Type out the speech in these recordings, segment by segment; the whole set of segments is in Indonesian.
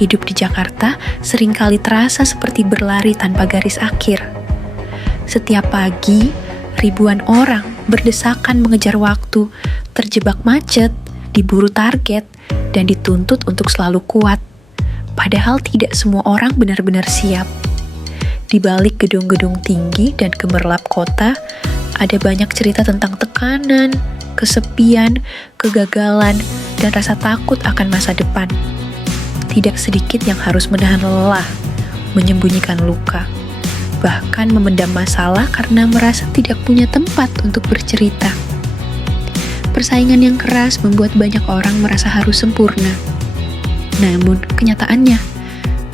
hidup di Jakarta seringkali terasa seperti berlari tanpa garis akhir. Setiap pagi, ribuan orang berdesakan mengejar waktu, terjebak macet, diburu target, dan dituntut untuk selalu kuat. Padahal tidak semua orang benar-benar siap. Di balik gedung-gedung tinggi dan gemerlap kota, ada banyak cerita tentang tekanan, kesepian, kegagalan, dan rasa takut akan masa depan. Tidak sedikit yang harus menahan lelah, menyembunyikan luka, bahkan memendam masalah karena merasa tidak punya tempat untuk bercerita. Persaingan yang keras membuat banyak orang merasa harus sempurna. Namun, kenyataannya,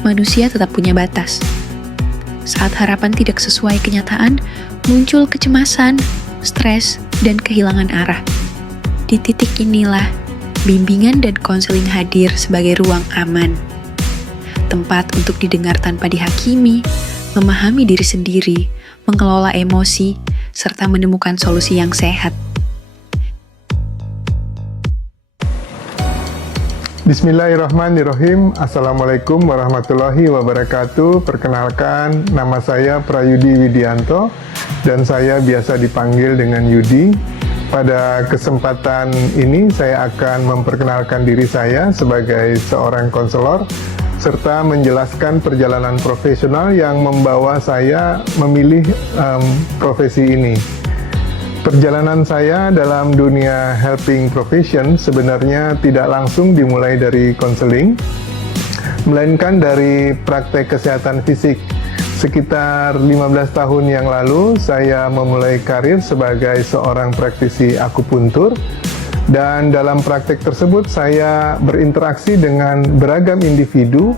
manusia tetap punya batas. Saat harapan tidak sesuai kenyataan, muncul kecemasan, stres, dan kehilangan arah. Di titik inilah, bimbingan dan konseling hadir sebagai ruang aman. Tempat untuk didengar tanpa dihakimi, memahami diri sendiri, mengelola emosi, serta menemukan solusi yang sehat. Bismillahirrahmanirrahim. Assalamualaikum warahmatullahi wabarakatuh. Perkenalkan, nama saya Prayudi Widianto dan saya biasa dipanggil dengan Yudi. Pada kesempatan ini saya akan memperkenalkan diri saya sebagai seorang konselor serta menjelaskan perjalanan profesional yang membawa saya memilih profesi ini. Perjalanan saya dalam dunia helping profession sebenarnya tidak langsung dimulai dari konseling, melainkan dari praktek kesehatan fisik. Sekitar 15 tahun yang lalu, saya memulai karir sebagai seorang praktisi akupuntur, dan dalam praktek tersebut saya berinteraksi dengan beragam individu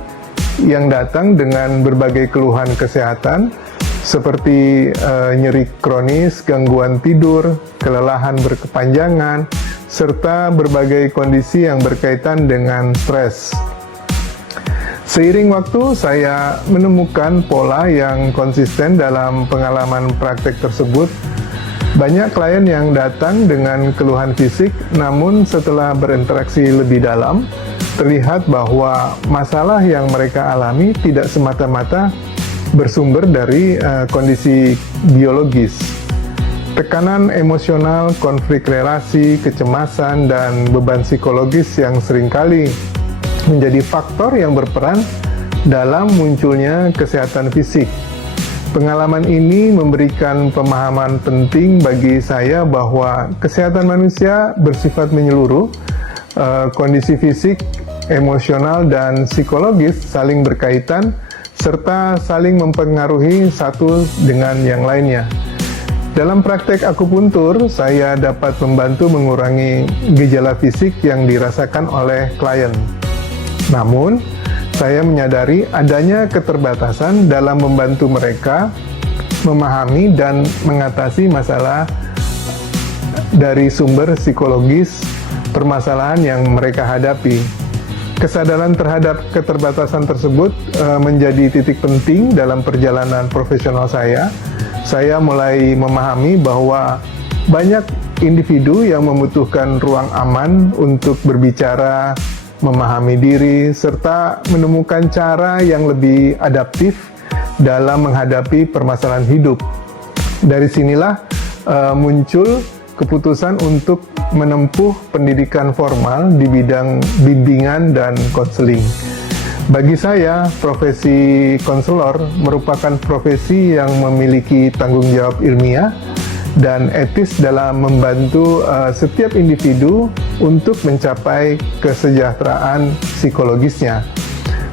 yang datang dengan berbagai keluhan kesehatan, seperti nyeri kronis, gangguan tidur, kelelahan berkepanjangan, serta berbagai kondisi yang berkaitan dengan stres. Seiring waktu, saya menemukan pola yang konsisten dalam pengalaman praktek tersebut. Banyak klien yang datang dengan keluhan fisik, namun setelah berinteraksi lebih dalam, terlihat bahwa masalah yang mereka alami tidak semata-mata bersumber dari kondisi biologis. Tekanan emosional, konflik relasi, kecemasan, dan beban psikologis yang seringkali menjadi faktor yang berperan dalam munculnya kesehatan fisik. Pengalaman ini memberikan pemahaman penting bagi saya bahwa kesehatan manusia bersifat menyeluruh. Kondisi fisik, emosional, dan psikologis saling berkaitan serta saling mempengaruhi satu dengan yang lainnya. Dalam praktek akupuntur, saya dapat membantu mengurangi gejala fisik yang dirasakan oleh klien. Namun, saya menyadari adanya keterbatasan dalam membantu mereka memahami dan mengatasi masalah dari sumber psikologis permasalahan yang mereka hadapi. Kesadaran terhadap keterbatasan tersebut menjadi titik penting dalam perjalanan profesional saya. Saya mulai memahami bahwa banyak individu yang membutuhkan ruang aman untuk berbicara, memahami diri, serta menemukan cara yang lebih adaptif dalam menghadapi permasalahan hidup. Dari sinilah muncul keputusan untuk menempuh pendidikan formal di bidang bimbingan dan konseling. Bagi saya, profesi konselor merupakan profesi yang memiliki tanggung jawab ilmiah dan etis dalam membantu setiap individu untuk mencapai kesejahteraan psikologisnya.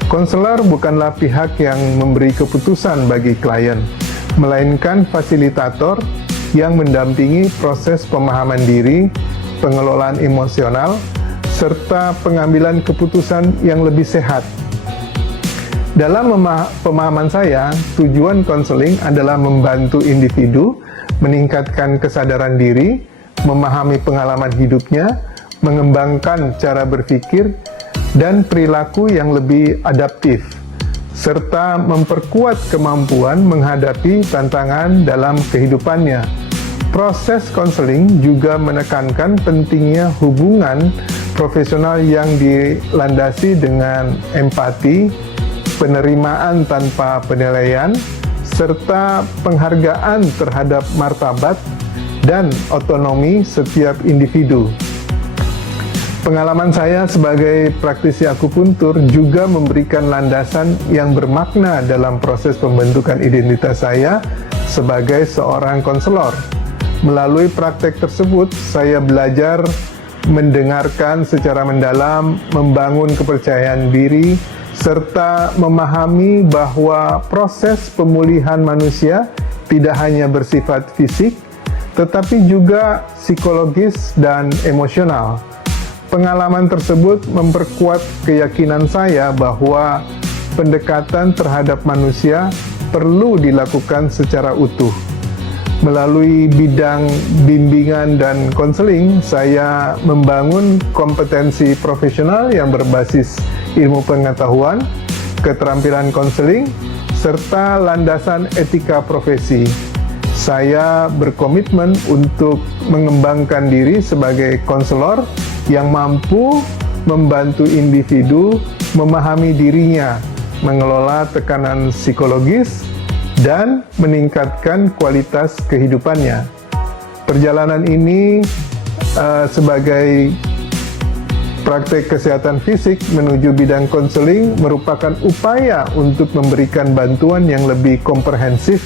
Konselor bukanlah pihak yang memberi keputusan bagi klien, melainkan fasilitator yang mendampingi proses pemahaman diri, pengelolaan emosional, serta pengambilan keputusan yang lebih sehat. Dalam pemahaman saya, tujuan konseling adalah membantu individu meningkatkan kesadaran diri, memahami pengalaman hidupnya, mengembangkan cara berpikir, dan perilaku yang lebih adaptif, serta memperkuat kemampuan menghadapi tantangan dalam kehidupannya. Proses konseling juga menekankan pentingnya hubungan profesional yang dilandasi dengan empati, penerimaan tanpa penilaian, serta penghargaan terhadap martabat dan otonomi setiap individu. Pengalaman saya sebagai praktisi akupuntur juga memberikan landasan yang bermakna dalam proses pembentukan identitas saya sebagai seorang konselor. Melalui praktek tersebut, saya belajar mendengarkan secara mendalam, membangun kepercayaan diri, serta memahami bahwa proses pemulihan manusia tidak hanya bersifat fisik, tetapi juga psikologis dan emosional. Pengalaman tersebut memperkuat keyakinan saya bahwa pendekatan terhadap manusia perlu dilakukan secara utuh. Melalui bidang bimbingan dan konseling, saya membangun kompetensi profesional yang berbasis ilmu pengetahuan, keterampilan konseling, serta landasan etika profesi. Saya berkomitmen untuk mengembangkan diri sebagai konselor yang mampu membantu individu memahami dirinya, mengelola tekanan psikologis, dan meningkatkan kualitas kehidupannya. Perjalanan ini sebagai praktek kesehatan fisik menuju bidang konseling merupakan upaya untuk memberikan bantuan yang lebih komprehensif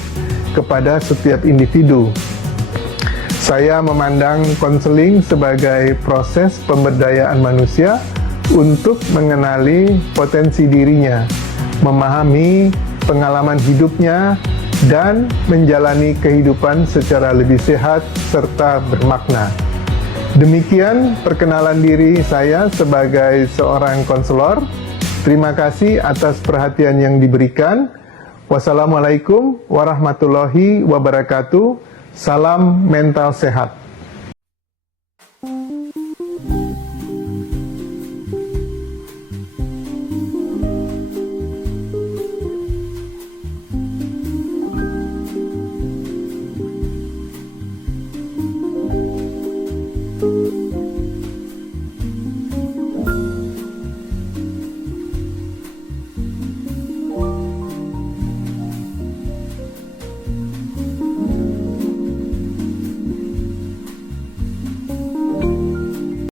kepada setiap individu. Saya memandang konseling sebagai proses pemberdayaan manusia untuk mengenali potensi dirinya, memahami pengalaman hidupnya, dan menjalani kehidupan secara lebih sehat serta bermakna. Demikian perkenalan diri saya sebagai seorang konselor. Terima kasih atas perhatian yang diberikan. Wassalamualaikum warahmatullahi wabarakatuh. Salam mental sehat.